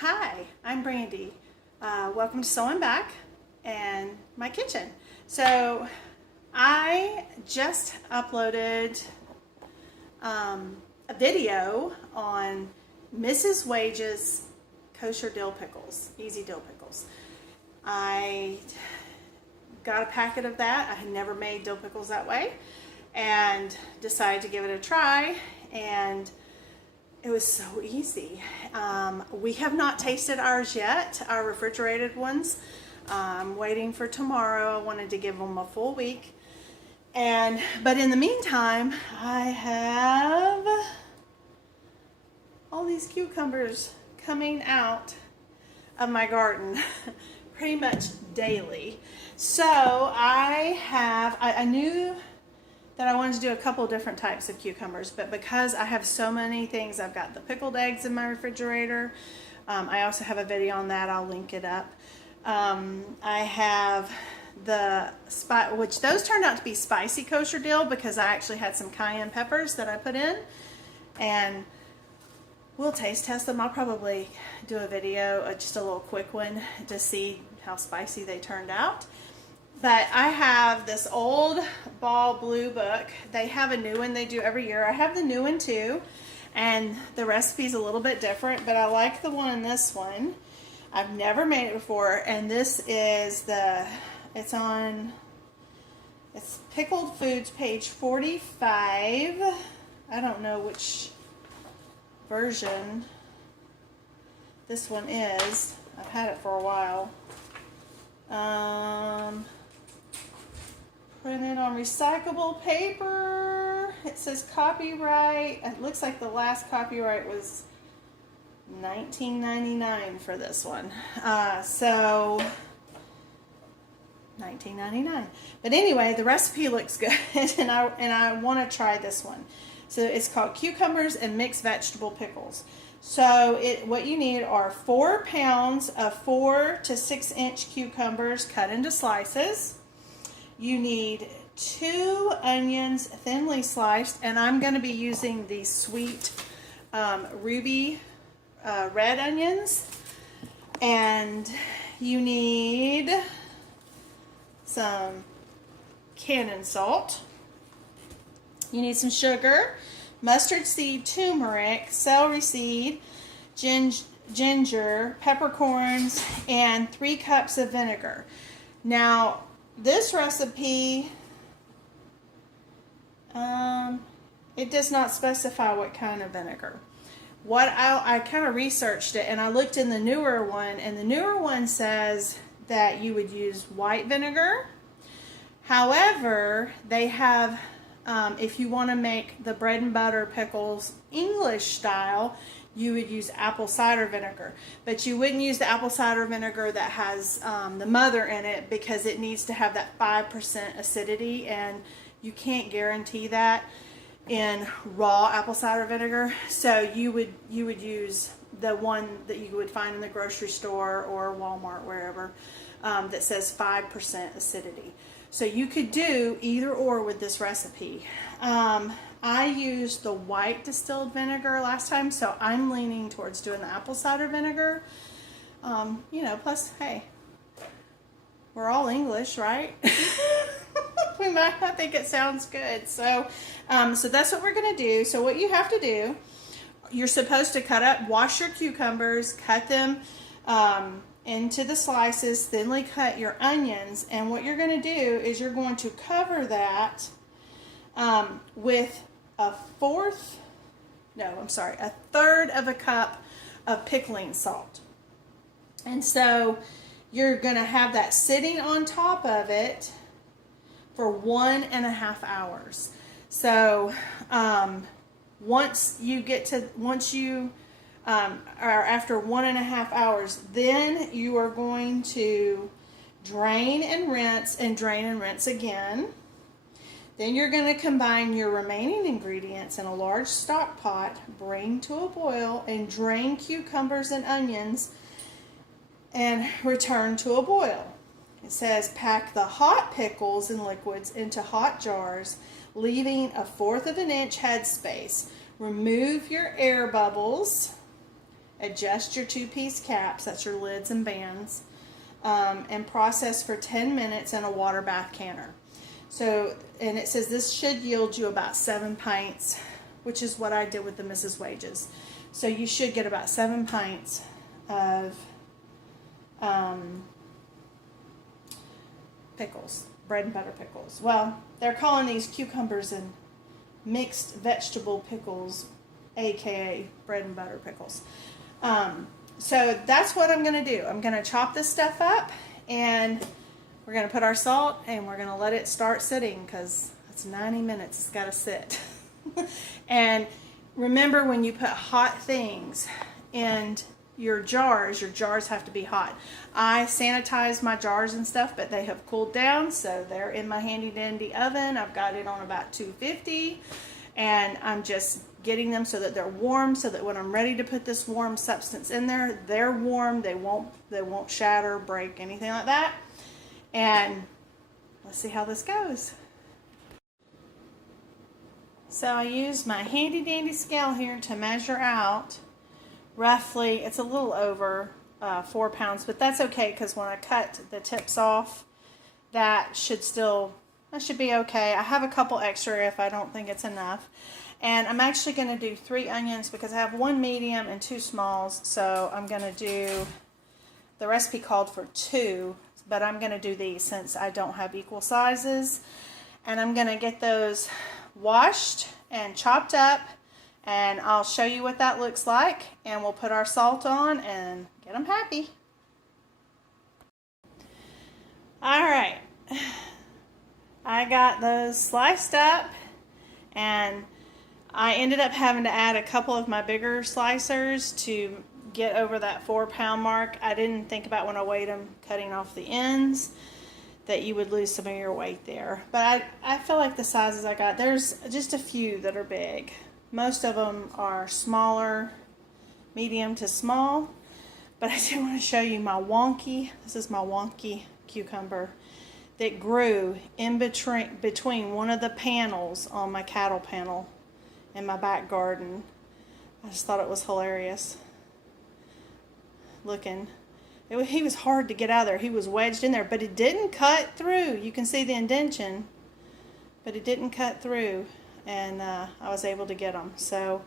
Hi, I'm Brandy. Welcome to Sewing Back and my kitchen. So I just uploaded a video on Mrs. Wage's kosher dill pickles, easy dill pickles. I got a packet of that. I had never made dill pickles that way and decided to give it a try, and it was so easy. We have not tasted ours yet, our refrigerated ones. I'm waiting for tomorrow. I wanted to give them a full week. But in the meantime, I have all these cucumbers coming out of my garden pretty much daily. So I knew that I wanted to do a couple different types of cucumbers, but because I have so many things, I've got the pickled eggs in my refrigerator. I also have a video on that. I'll link it up. I have the which those turned out to be spicy kosher dill because I actually had some cayenne peppers that I put in, and we'll taste test them. I'll probably do a video, just a little quick one, to see how spicy they turned out. But I have this old ball blue book. They have a new one they do every year. I have the new one too, and the recipe's a little bit different, but I like the one in this one. I've never made it before, and this is it's Pickled Foods, page 45. I don't know which version this one is. I've had it for a while. Printed on recyclable paper. It says copyright. It looks like the last copyright was 1999 for this one. So 1999. But anyway, the recipe looks good, and I want to try this one. So it's called Cucumbers and Mixed Vegetable Pickles. So what you need are 4 pounds of 4 to 6 inch cucumbers cut into slices. You need 2 onions thinly sliced, and I'm going to be using these sweet ruby red onions. And you need some cannon salt. You need some sugar, mustard seed, turmeric, celery seed, ginger, peppercorns, and 3 cups of vinegar. Now, this recipe, it does not specify what kind of vinegar. I kind of researched it, and I looked in the newer one, and the newer one says that you would use white vinegar. However, they have, if you want to make the Bread-and-Butter Pickles English style, you would use apple cider vinegar. But you wouldn't use the apple cider vinegar that has the mother in it, because it needs to have that 5% acidity, and you can't guarantee that in raw apple cider vinegar. So you would use the one that you would find in the grocery store or Walmart, wherever, that says 5% acidity. So you could do either or with this recipe. I used the white distilled vinegar last time, so I'm leaning towards doing the apple cider vinegar. Plus, hey, we're all English, right? We might not think it sounds good. So that's what we're going to do. So what you have to do, you're supposed to wash your cucumbers, cut them into the slices, thinly cut your onions, and what you're going to do is you're going to cover that with a third of a cup of pickling salt. And so you're going to have that sitting on top of it for 1.5 hours. So after 1.5 hours, then you are going to drain and rinse again. Then you're going to combine your remaining ingredients in a large stock pot, bring to a boil, and drain cucumbers and onions and return to a boil. It says pack the hot pickles and liquids into hot jars, leaving a 1/4 of an inch headspace. Remove your air bubbles Adjust your 2-piece caps, that's your lids and bands, and process for 10 minutes in a water bath canner. So, and it says this should yield you about 7 pints, which is what I did with the Mrs. Wages. So you should get about 7 pints of pickles, bread and butter pickles. Well, they're calling these cucumbers and mixed vegetable pickles, aka bread and butter pickles. So that's what I'm going to do. I'm going to chop this stuff up, and we're going to put our salt, and we're going to let it start sitting, because it's 90 minutes. It's got to sit. And remember, when you put hot things in your jars have to be hot. I sanitize my jars and stuff, but they have cooled down, so they're in my handy dandy oven. I've got it on about 250, and I'm just getting them so that they're warm, so that when I'm ready to put this warm substance in there, they're warm. They won't shatter, break, anything like that. And let's see how this goes. So I use my handy dandy scale here to measure out roughly, it's a little over 4 pounds, but that's okay, because when I cut the tips off, that should be okay. I have a couple extra if I don't think it's enough. And I'm actually going to do 3 onions, because I have 1 medium and 2 smalls. So I'm going to do, the recipe called for 2, but I'm going to do these since I don't have equal sizes. And I'm going to get those washed and chopped up, and I'll show you what that looks like, and we'll put our salt on and get them happy. Alright, I got those sliced up, and I ended up having to add a couple of my bigger slicers to get over that 4-pound mark. I didn't think about when I weighed them, cutting off the ends, that you would lose some of your weight there. But I feel like the sizes I got, there's just a few that are big. Most of them are smaller, medium to small. But I did want to show you my wonky, this is my wonky cucumber that grew in between one of the panels on my cattle panel in my back garden. I just thought it was hilarious looking. He was hard to get out of there. He was wedged in there, but it didn't cut through. You can see the indention, but it didn't cut through, and I was able to get him. So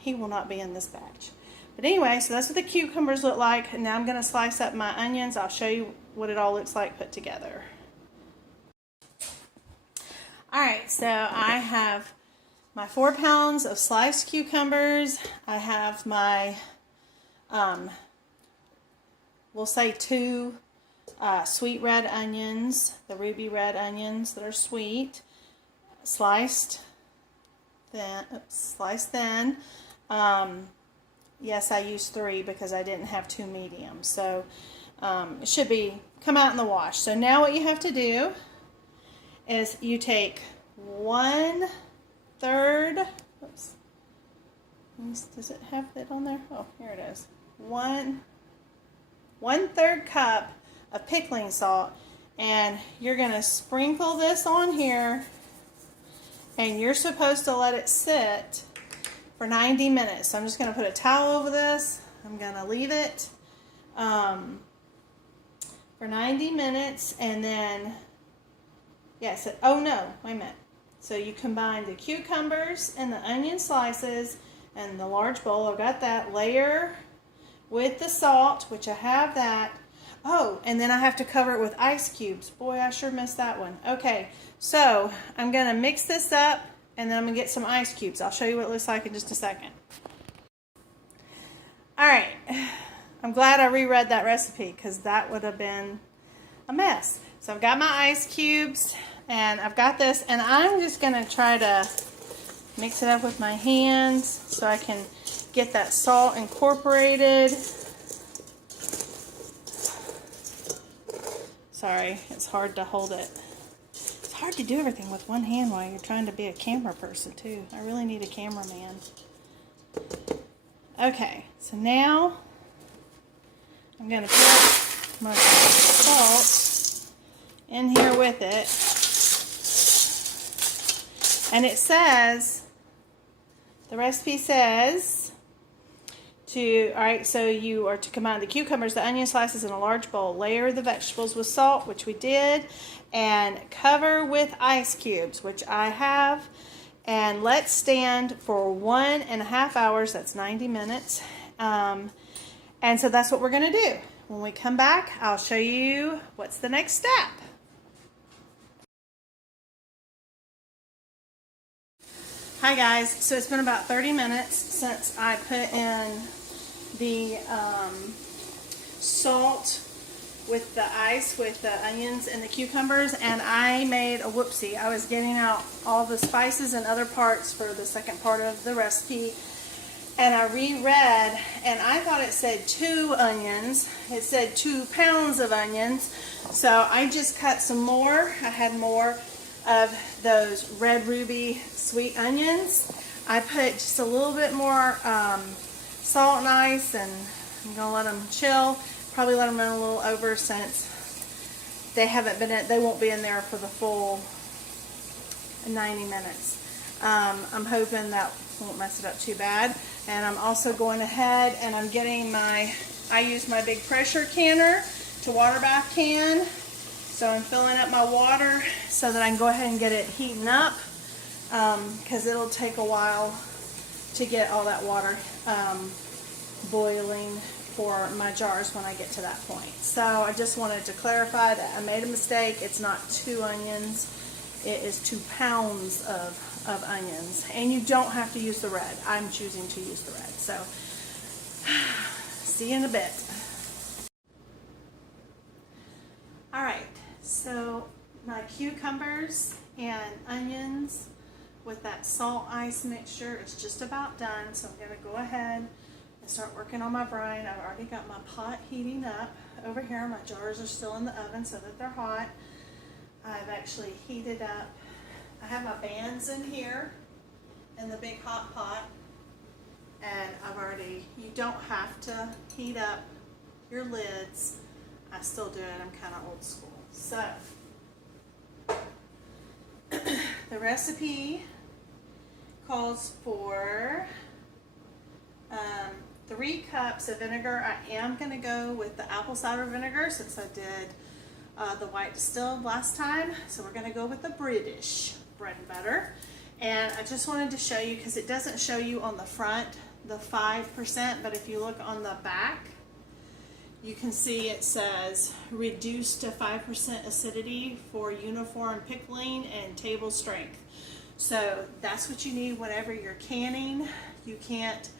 he will not be in this batch. But anyway, so that's what the cucumbers look like. And now I'm going to slice up my onions. I'll show you what it all looks like put together. Alright, so I have my 4 pounds of sliced cucumbers. I have my, we'll say 2 sweet red onions, the ruby red onions that are sweet, sliced thin. Yes, I used 3 because I didn't have 2 mediums. So it should come out in the wash. So now what you have to do is you take 1/3. Oops. Does it have it on there? Oh, here it is. 1/3 cup of pickling salt, and you're going to sprinkle this on here, and you're supposed to let it sit for 90 minutes. So I'm just going to put a towel over this. I'm going to leave it for 90 minutes, and then, yes, oh no, wait a minute. So you combine the cucumbers and the onion slices and the large bowl. I've got that layer with the salt, which I have that. Oh, and then I have to cover it with ice cubes. Boy, I sure missed that one. Okay, so I'm going to mix this up, and then I'm going to get some ice cubes. I'll show you what it looks like in just a second. Alright, I'm glad I reread that recipe, because that would have been a mess. So I've got my ice cubes, and I've got this, and I'm just going to try to mix it up with my hands so I can get that salt incorporated. Sorry, it's hard to hold it. It's hard to do everything with one hand while you're trying to be a camera person too. I really need a cameraman. Okay, so now I'm going to put my salt in here with it. And it says, the recipe says, Alright, so you are to combine the cucumbers, the onion slices in a large bowl. Layer the vegetables with salt, which we did, and cover with ice cubes, which I have. And let stand for 1.5 hours. That's 90 minutes. And so that's what we're going to do. When we come back, I'll show you what's the next step. Hi guys, so it's been about 30 minutes since I put in the salt with the ice, with the onions and the cucumbers, and I made a whoopsie. I was getting out all the spices and other parts for the second part of the recipe, and I reread, and I thought it said 2 onions. It said 2 pounds of onions, so I just cut some more. I had more of those red ruby sweet onions. I put just a little bit more salt and ice, and I'm gonna let them chill. Probably let them run a little over since they won't be in there for the full 90 minutes. I'm hoping that won't mess it up too bad. And I'm also going ahead and I'm getting I use my big pressure canner to water bath can. So I'm filling up my water so that I can go ahead and get it heating up, because it'll take a while to get all that water boiling for my jars when I get to that point. So I just wanted to clarify that I made a mistake. It's not 2 onions. It is 2 pounds of onions. And you don't have to use the red. I'm choosing to use the red. So see you in a bit. Alright, so my cucumbers and onions with that salt ice mixture is just about done. So I'm going to go ahead and start working on my brine. I've already got my pot heating up over here. My jars are still in the oven so that they're hot. I've actually heated up. I have my bands in here in the big hot pot, and you don't have to heat up your lids. I still do it. I'm kind of old school. So the recipe calls for 3 cups of vinegar. I am going to go with the apple cider vinegar since I did the white distilled last time. So we're going to go with the British bread and butter. And I just wanted to show you, because it doesn't show you on the front the 5%, but if you look on the back, you can see it says reduced to 5% acidity for uniform pickling and table strength. So that's what you need whenever you're canning. You can't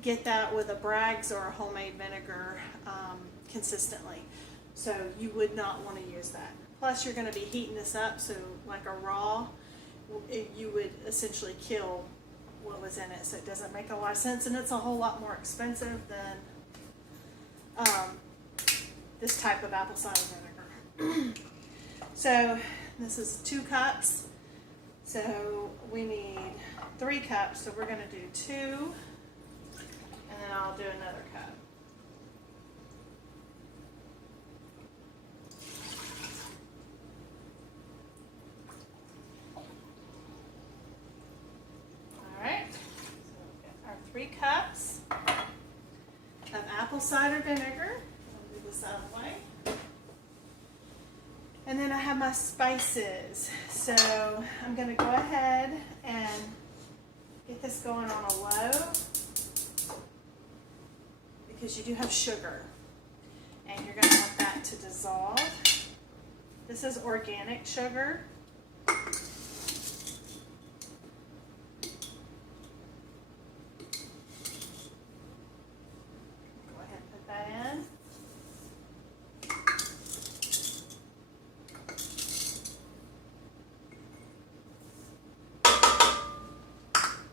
get that with a Bragg's or a homemade vinegar consistently. So you would not want to use that. Plus you're going to be heating this up, so like a raw, you would essentially kill what was in it. So it doesn't make a lot of sense, and it's a whole lot more expensive than this type of apple cider vinegar. So this is 2 cups. So we need 3 cups. So we're going to do 2, and then I'll do another cup. Our 3 cups of apple cider vinegar. I'll move this out of the way. And then I have my spices. So I'm going to go ahead and get this going on a low, because you do have sugar. And you're going to want that to dissolve. This is organic sugar.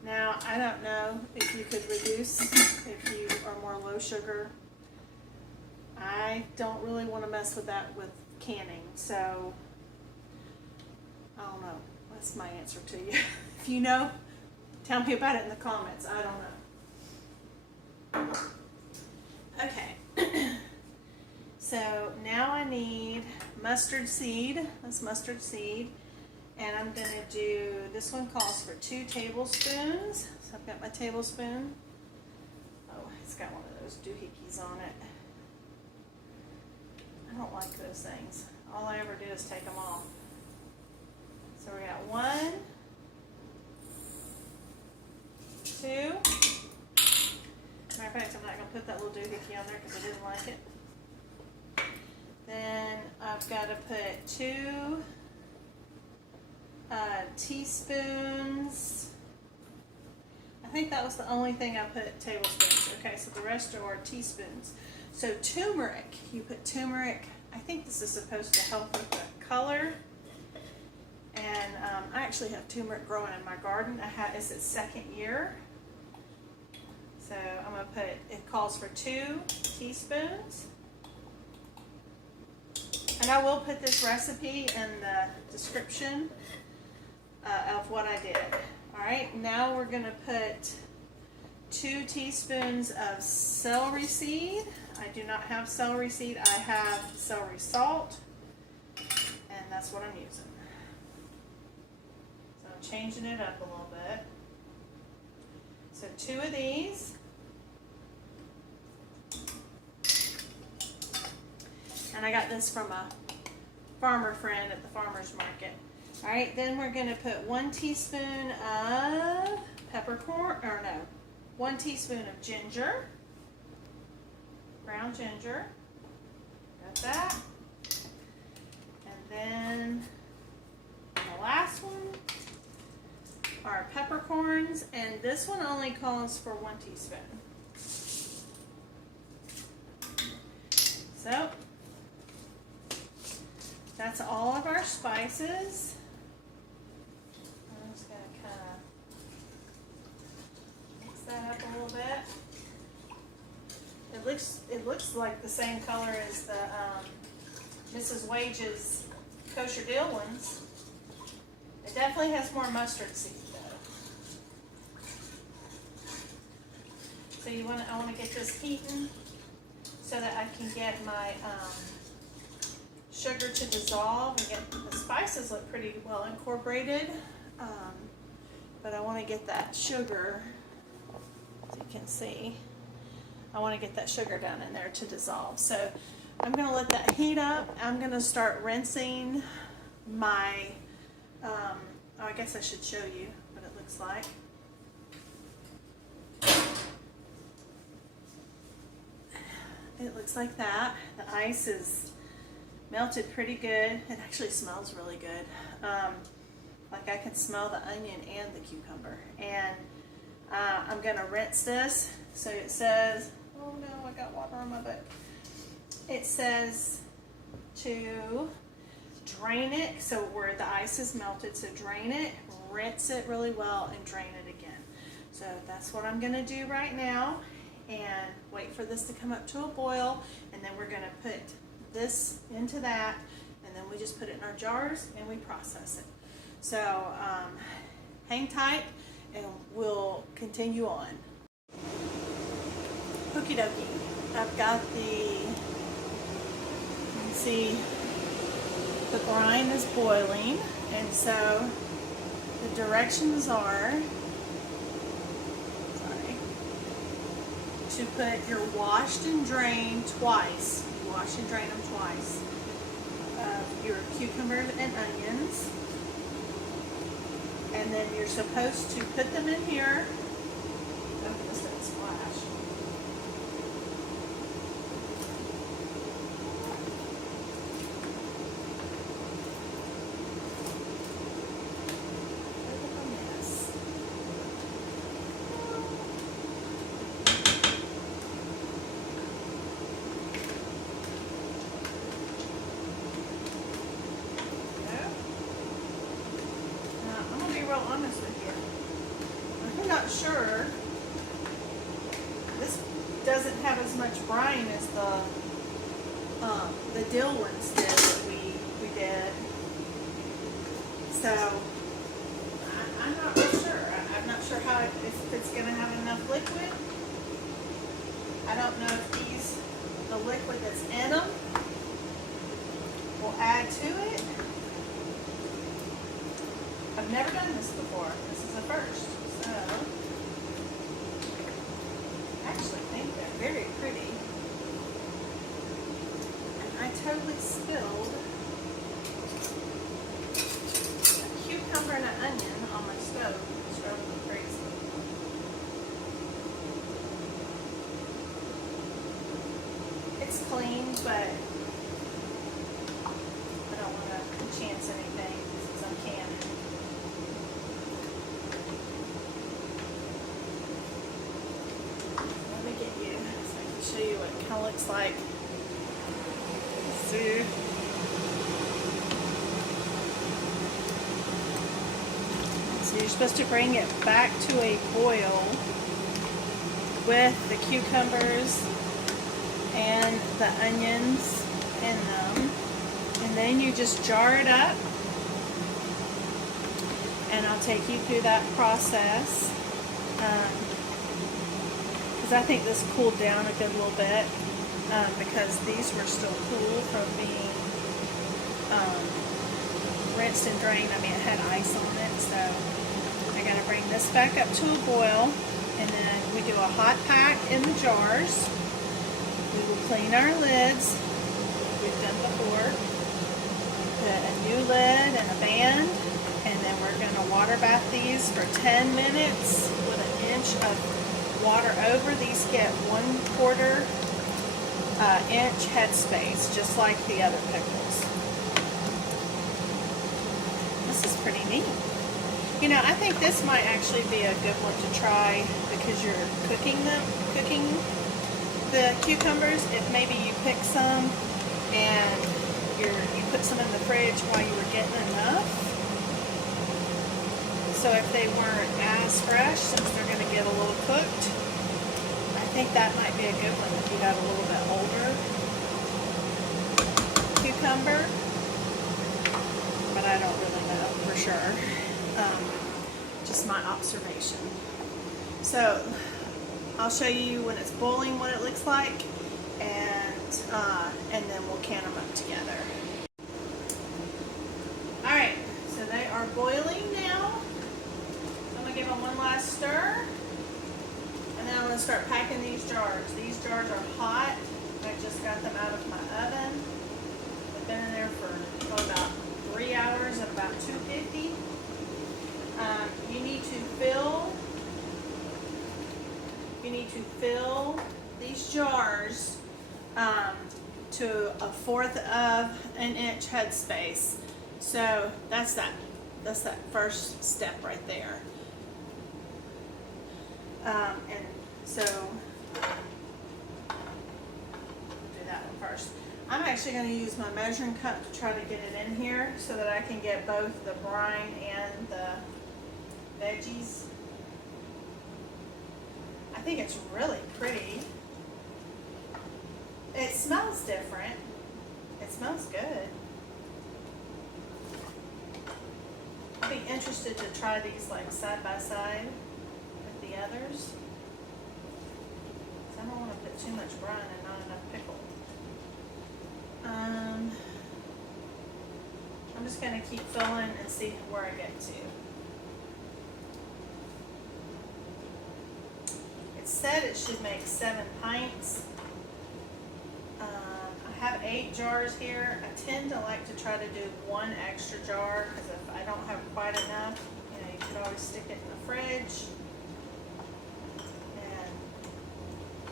Now, I don't know if you could reduce if you are more low sugar. I don't really want to mess with that with canning, so I don't know. That's my answer to you. If you know, tell me about it in the comments. I don't know. Okay. So now I need mustard seed. That's mustard seed. And I'm going to do, this one calls for 2 tablespoons. So I've got my tablespoon. Oh, It's got one of those doohickeys on it. I don't like those things. All I ever do is take them off. So we got 1, 2. Matter of fact, I'm not going to put that little doohickey on there because I didn't like it. Then I've got to put 2 teaspoons. I think that was the only thing I put tablespoons. Okay, so the rest are teaspoons. So turmeric, you put turmeric. I think this is supposed to help with the color. And I actually have turmeric growing in my garden. It's its 2nd year. So I'm going to put, it calls for 2 teaspoons. And I will put this recipe in the description of what I did. Alright, now we're going to put 2 teaspoons of celery seed. I do not have celery seed, I have celery salt, and that's what I'm using. So I'm changing it up a little bit. So 2 of these. And I got this from a farmer friend at the farmer's market. Alright, then we're going to put 1 teaspoon of peppercorn, or no, 1 teaspoon of ginger, brown ginger. Got that. And then the last one are peppercorns, and this one only calls for 1 teaspoon. So, that's all of our spices. I'm just going to kind of mix that up a little bit. It looks like the same color as the Mrs. Wage's kosher dill ones. It definitely has more mustard seed though. So I want to get this heating so that I can get my sugar to dissolve and get the spices look pretty well incorporated, but I want to get that sugar, as you can see, I want to get that sugar down in there to dissolve. So I'm going to let that heat up. I'm going to start rinsing my, oh, I guess I should show you what it looks like. It looks like that. The ice is melted pretty good. It actually smells really good. Like I can smell the onion and the cucumber. And I'm going to rinse this. So it says, oh no, I got water on my butt. It says to drain it, so where the ice is melted, so drain it, rinse it really well, and drain it again. So that's what I'm going to do right now, and wait for this to come up to a boil, and then we're going to put this into that, and then we just put it in our jars and we process it. So hang tight and we'll continue on. Okie dokie, I've got you can see the brine is boiling, and so the directions are, to put your washed and drained twice. Wash and drain them twice. Your cucumbers and onions. And then you're supposed to put them in here. Oh, this doesn't splash. Real honest with you, I'm not sure. This doesn't have as much brine as the dill ones did that we did. So I'm not real sure. I'm not sure how if it's going to have enough liquid. I don't know if the liquid that's in them will add to it. I've never done this before. This is a first. So, I actually think they're very pretty. And I totally spilled a cucumber and an onion on my stove. It's driving me crazy. It's clean, but I don't want to chance anything since I'm canning. Let me get you so I can show you what it kind of looks like. See? So you're supposed to bring it back to a boil with the cucumbers and the onions in them, and then you just jar it up, and I'll take you through that process because I think this cooled down a good little bit because these were still cool from being rinsed and drained. I mean, it had ice on it, so I gotta bring this back up to a boil, and then we do a hot pack in the jars. We will clean our lids, like we've done before, put a new lid and a band, and then we're going to water bath these for 10 minutes with an inch of water over. These get 1/4 inch headspace, just like the other pickles. This is pretty neat. You know, I think this might actually be a good one to try because you're cooking the cucumbers. If maybe you pick some and you put some in the fridge while you were getting enough. So if they weren't as fresh, since they're going to get a little cooked, I think that might be a good one if you got a little bit older cucumber. But I don't really know for sure. Just my observation. So I'll show you when it's boiling what it looks like, and then we'll can them up together. Alright, so they are boiling now. I'm going to give them one last stir, and then I'm going to start packing these jars. These jars are hot. I just got them out of my oven. They've been in there for about 3 hours at about 250. You need to fill these jars to 1/4 of an inch headspace. So that's that first step right there. And so do that one first. I'm actually going to use my measuring cup to try to get it in here so that I can get both the brine and the veggies. I think it's really pretty. It smells different. It smells good. I'd be interested to try these like side by side with the others. I don't want to put too much brine and not enough pickle. I'm just going to keep filling and see where I get to. It said it should make 7 pints. I have 8 jars here. I tend to like to try to do 1 extra jar because if I don't have quite enough, you know, you could always stick it in the fridge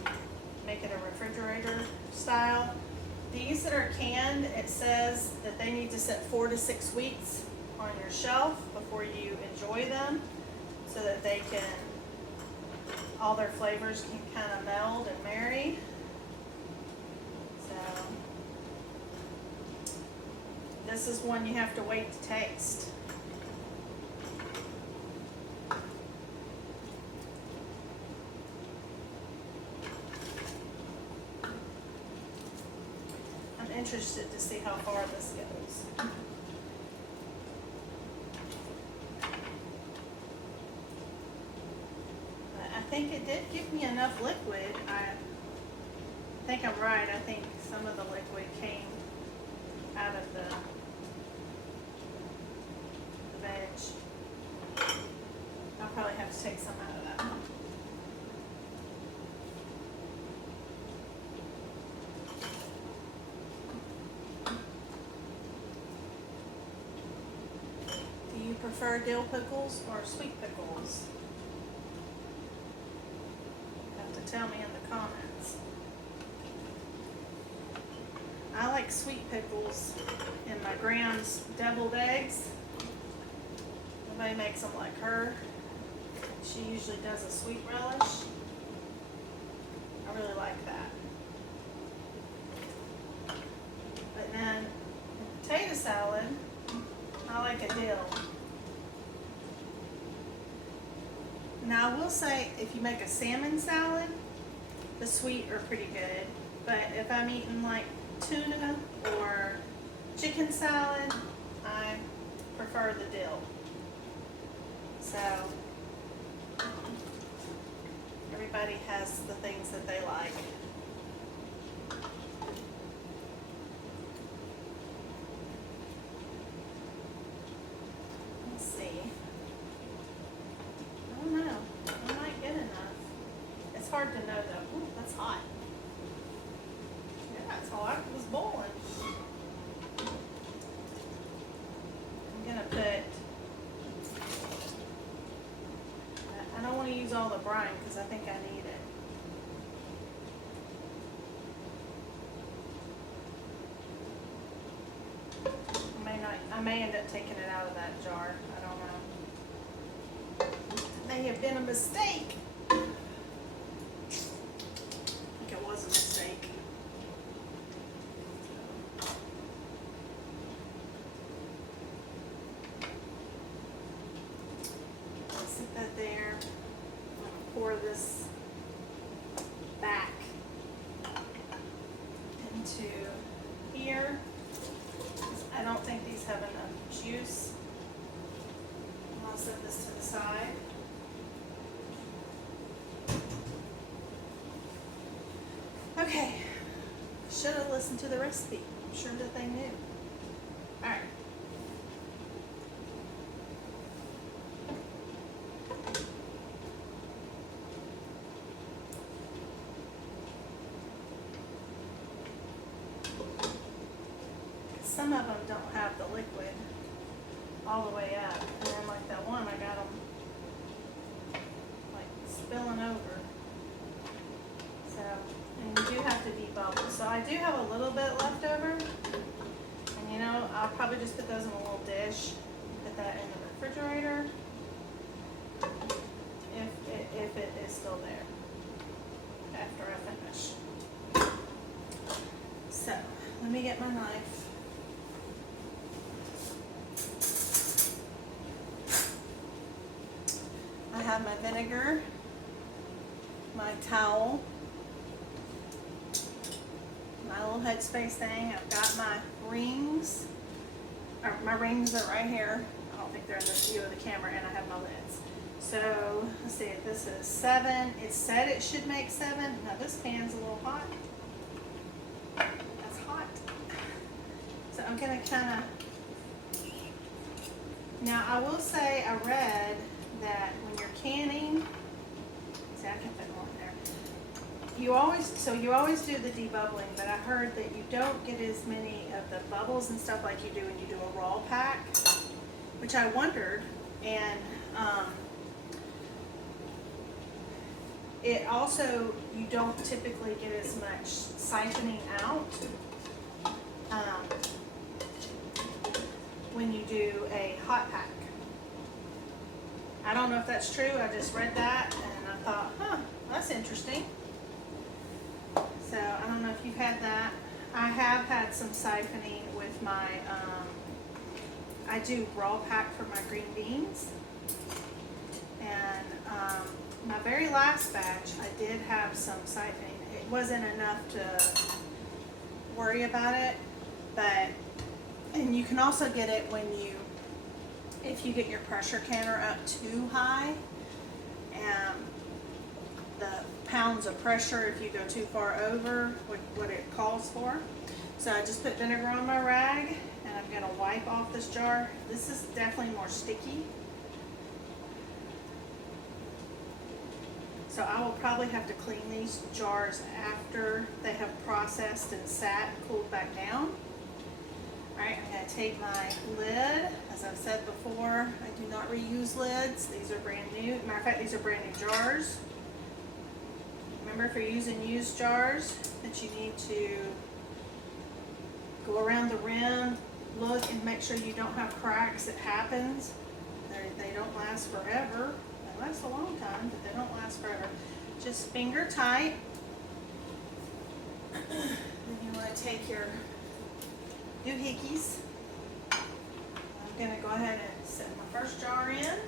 and make it a refrigerator style. These that are canned, it says that they need to sit 4 to 6 weeks on your shelf before you enjoy them, so that they can, all their flavors can kind of meld and marry. So this is one you have to wait to taste. I'm interested to see how far this goes. I think it did give me enough liquid. I think I'm right. I think some of the liquid came out of the veg. I'll probably have to take some out of that. prefer dill pickles or sweet pickles? You have to tell me in the comments. I like sweet pickles in my Graham's deviled eggs. Nobody makes them like her. She usually does a sweet relish. I really like that. But then in potato salad, I like a dill. Now I will say, if you make a salmon salad, the sweet are pretty good. But if I'm eating like tuna or chicken salad, I prefer the dill. So everybody has the things that they like. Let's see. I don't know. I might get enough. It's hard to know though. Ooh, that's hot. Yeah, it's hot. It was boiling. I'm gonna put. I don't want to use all the brine because I think I need it. I may end up taking it out of that jar. I don't know. It may have been a mistake. I think it was a mistake. Sit that there. I'm going to pour this back into here. I don't think these have enough juice. I'll set this to the side. Okay, should have listened to the recipe. I'm sure that they knew. All right. Some of them don't have the liquid all the way up, and then like that one, I got them like spilling over. So, and you do have to debubble. So I do have a little bit left over, and you know, I'll probably just put those in a little dish, put that in the refrigerator, if it is still there after I finish. So, let me get my knife. I have my vinegar, my towel, my little headspace thing. I've got my rings. My rings are right here. I don't think they're in the view of the camera, and I have my lids. So let's see if this is 7. It said it should make 7. Now this pan's a little hot. That's hot. So I'm gonna kind of. Now I will say I read that when you're canning, see I can fit more in there. You always do the debubbling, but I heard that you don't get as many of the bubbles and stuff like you do when you do a raw pack, which I wondered, and it also, you don't typically get as much siphoning out when you do a hot pack. I don't know if that's true. I just read that and I thought, that's interesting. So I don't know if you've had that. I have had some siphoning with my, I do raw pack for my green beans. And my very last batch, I did have some siphoning. It wasn't enough to worry about it, but, and you can also get it when you, if you get your pressure canner up too high, and the pounds of pressure, if you go too far over what it calls for. So I just put vinegar on my rag, and I'm going to wipe off this jar. This is definitely more sticky. So I will probably have to clean these jars after they have processed and sat and cooled back down. Alright, I'm going to take my lid. As I've said before, I do not reuse lids. These are brand new. Matter of fact, these are brand new jars. Remember, if you're using used jars, that you need to go around the rim, look and make sure you don't have cracks. It happens. They don't last forever. They last a long time, but they don't last forever. Just finger tight. Then you want to take your doohickeys. I'm going to go ahead and set my first jar in.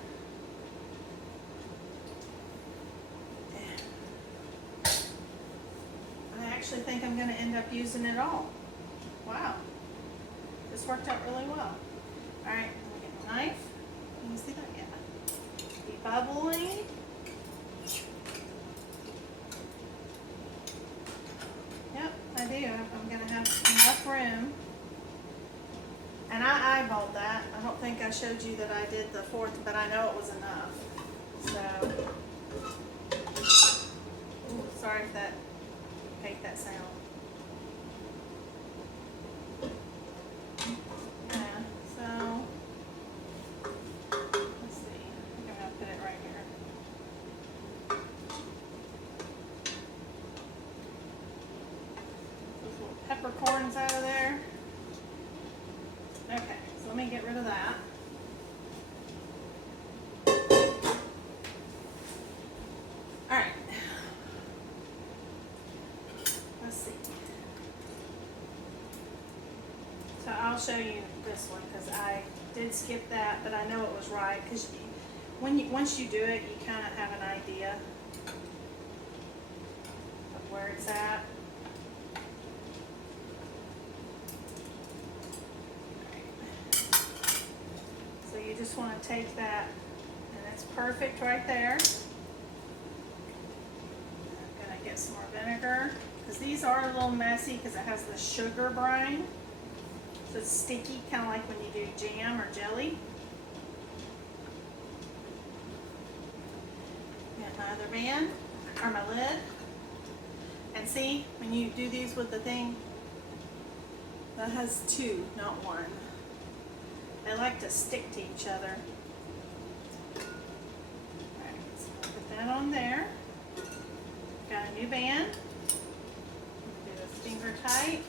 I actually think I'm going to end up using it all. Wow. This worked out really well. Alright, let me get my knife. Can you see that? Yeah. Be bubbling. Yep, I do. I'm going to have enough room. And I eyeballed that. I don't think I showed you that I did the fourth, but I know it was enough. So, ooh, sorry if that, hate that sound. Yeah, so, let's see. I think I'm going to put it right here. Those little peppercorns out of there. Okay, so let me get rid of that. Alright. Let's see. So I'll show you this one because I did skip that, but I know it was right because once you do it, you kind of have an idea of where it's at. You just want to take that, and it's perfect right there. I'm going to get some more vinegar, because these are a little messy because it has the sugar brine. So it's sticky, kind of like when you do jam or jelly. Got my other band, or my lid. And see, when you do these with the thing, that has two, not one. They like to stick to each other. Alright, so I'll put that on there. Got a new band. Do this finger tight.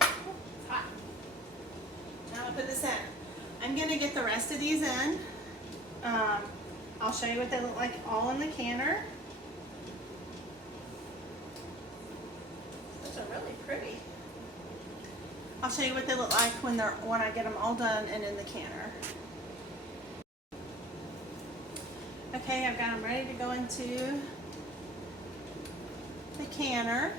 It's hot. Now I'll put this in. I'm going to get the rest of these in. I'll show you what they look like all in the canner. Those are really pretty. I'll show you what they look like when I get them all done and in the canner. Okay, I've got them ready to go into the canner.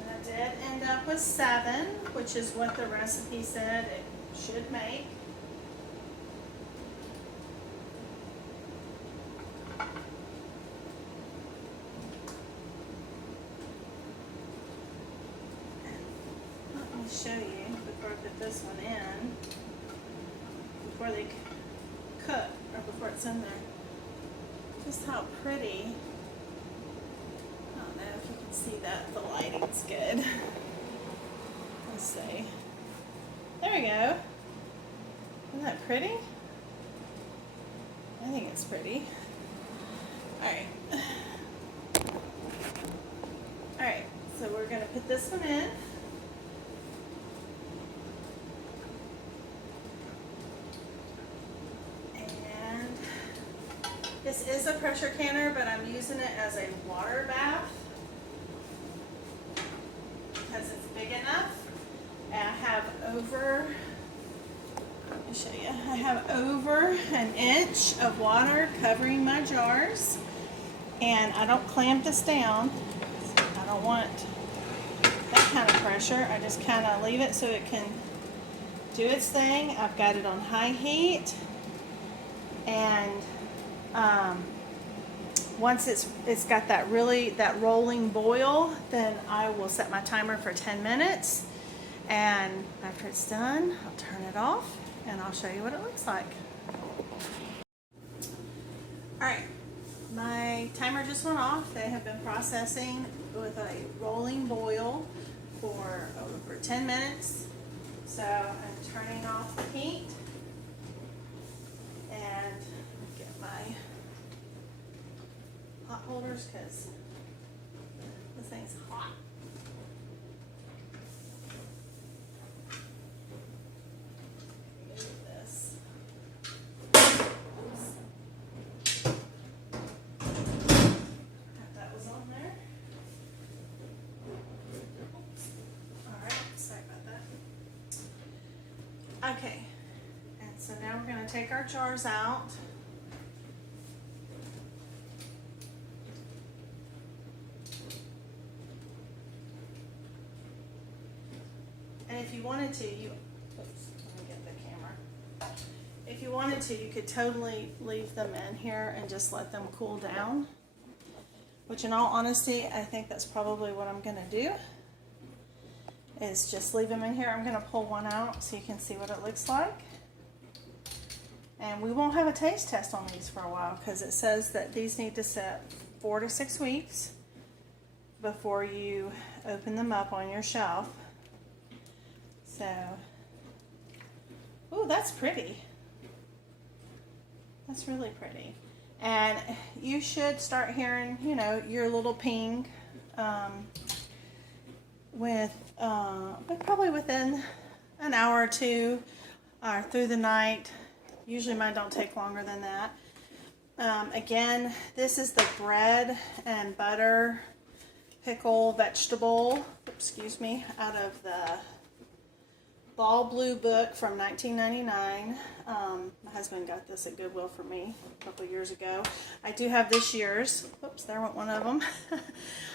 And I did end up with 7, which is what the recipe said it should make. Show you before I put this one in, before they cook or before it's in there, just how pretty. I don't know if you can see that, the lighting's good. Let's see. There we go. Isn't that pretty? I think it's pretty. Alright. Alright, so we're going to put this one in. This is a pressure canner, but I'm using it as a water bath because it's big enough. And I have over, let me show you, I have over an inch of water covering my jars. And I don't clamp this down. I don't want that kind of pressure. I just kind of leave it so it can do its thing. I've got it on high heat. And once it's got that rolling boil, then I will set my timer for 10 minutes And after it's done, I'll turn it off and I'll show you what it looks like. Alright, my timer just went off. They have been processing with a rolling boil for over 10 minutes. So I'm turning off the heat and get my hot holders because this thing's hot. Okay, and so now we're going to take our jars out. And if you wanted to, oops, let me get the camera. If you wanted to, you could totally leave them in here and just let them cool down. Which in all honesty, I think that's probably what I'm going to do. Is just leave them in here. I'm going to pull one out so you can see what it looks like. And we won't have a taste test on these for a while because it says that these need to sit 4 to 6 weeks before you open them up on your shelf. So, ooh, that's pretty. That's really pretty. And you should start hearing, you know, your little ping but probably within an hour or two or through the night. Usually mine don't take longer than that. Again, this is the bread and butter pickle vegetable, excuse me, out of the Ball Blue book from 1999. My husband got this at Goodwill for me a couple years ago. I do have this year's, whoops, there went one of them.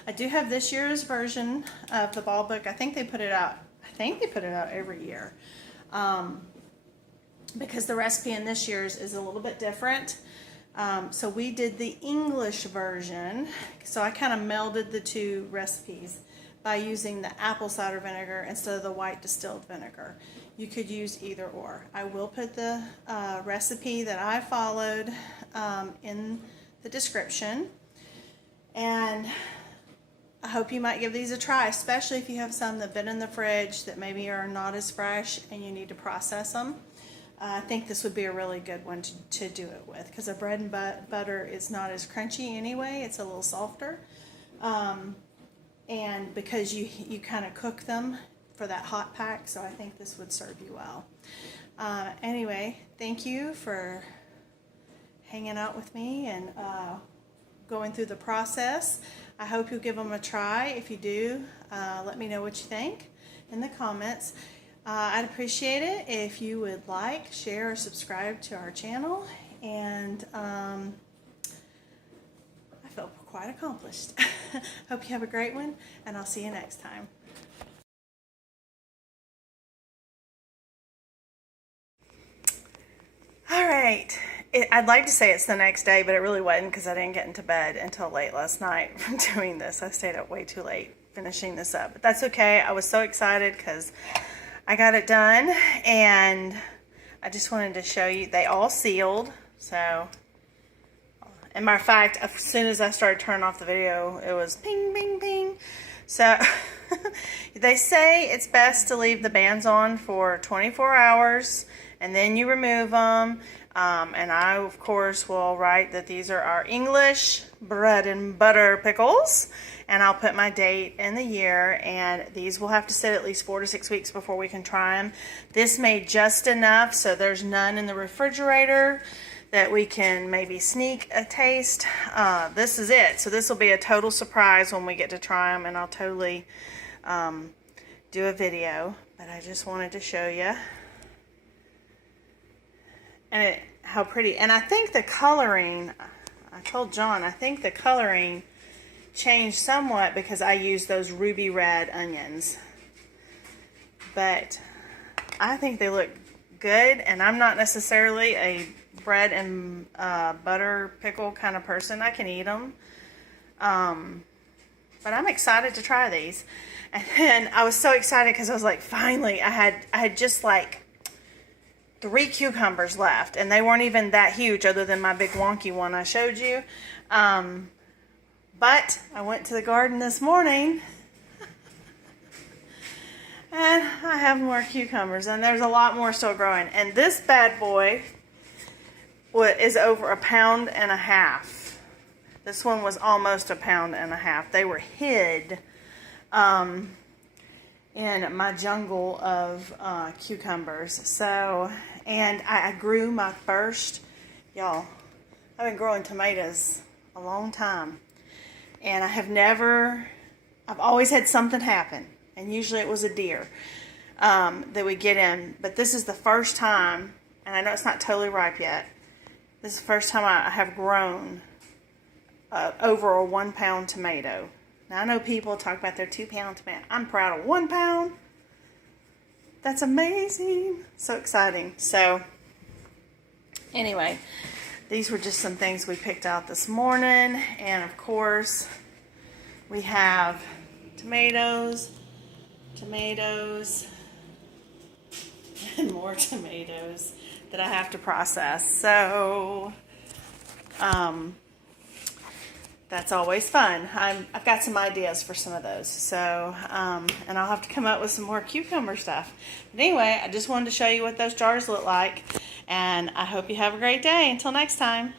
I do have this year's version of the Ball book. I think they put it out every year. Because the recipe in this year's is a little bit different. So we did the English version. So I kind of melded the two recipes by using the apple cider vinegar instead of the white distilled vinegar. You could use either or. I will put the recipe that I followed in the description. And I hope you might give these a try, especially if you have some that have been in the fridge that maybe are not as fresh and you need to process them. I think this would be a really good one to do it with because the bread and butter is not as crunchy anyway. It's a little softer. And because you kind of cook them for that hot pack, so I think this would serve you well. Anyway, thank you for hanging out with me and going through the process. I hope you'll give them a try. If you do, let me know what you think in the comments. I'd appreciate it if you would like, share, or subscribe to our channel. And I feel quite accomplished. Hope you have a great one, and I'll see you next time. All right. I'd like to say it's the next day, but it really wasn't because I didn't get into bed until late last night from doing this. I stayed up way too late finishing this up, but that's okay. I was so excited because I got it done, and I just wanted to show you. They all sealed, so... And matter of fact, as soon as I started turning off the video, it was ping, ping, ping. So they say it's best to leave the bands on for 24 hours and then you remove them. And I, of course, will write that these are our English bread and butter pickles. And I'll put my date and the year. And these will have to sit at least 4 to 6 weeks before we can try them. This made just enough, so there's none in the refrigerator that we can maybe sneak a taste. This is it. So this will be a total surprise when we get to try them, and I'll totally do a video. But I just wanted to show you. And how pretty. And I think the coloring, I told John, I think the coloring changed somewhat because I used those ruby red onions. But I think they look good, and I'm not necessarily a bread and butter pickle kind of person. I can eat them, but But I'm excited to try these. And then I was so excited because I was like, finally, I had just like 3 cucumbers left, and they weren't even that huge other than my big wonky one I showed you. But I went to the garden this morning and I have more cucumbers, and there's a lot more still growing. And this bad boy is over 1.5 pounds. This one was almost 1.5 pounds. They were hid in my jungle of cucumbers. So, and I grew my first, y'all, I've been growing tomatoes a long time. And I've always had something happen. And usually it was a deer that we get in. But this is the first time, and I know it's not totally ripe yet, this is the first time I have grown over a 1 pound tomato. Now I know people talk about their 2 pound tomato. I'm proud of 1 pound. That's amazing. So exciting. So anyway, these were just some things we picked out this morning. And of course, we have tomatoes, and more tomatoes that I have to process. So, that's always fun. I've got some ideas for some of those. So, and I'll have to come up with some more cucumber stuff. But anyway, I just wanted to show you what those jars look like. And I hope you have a great day. Until next time.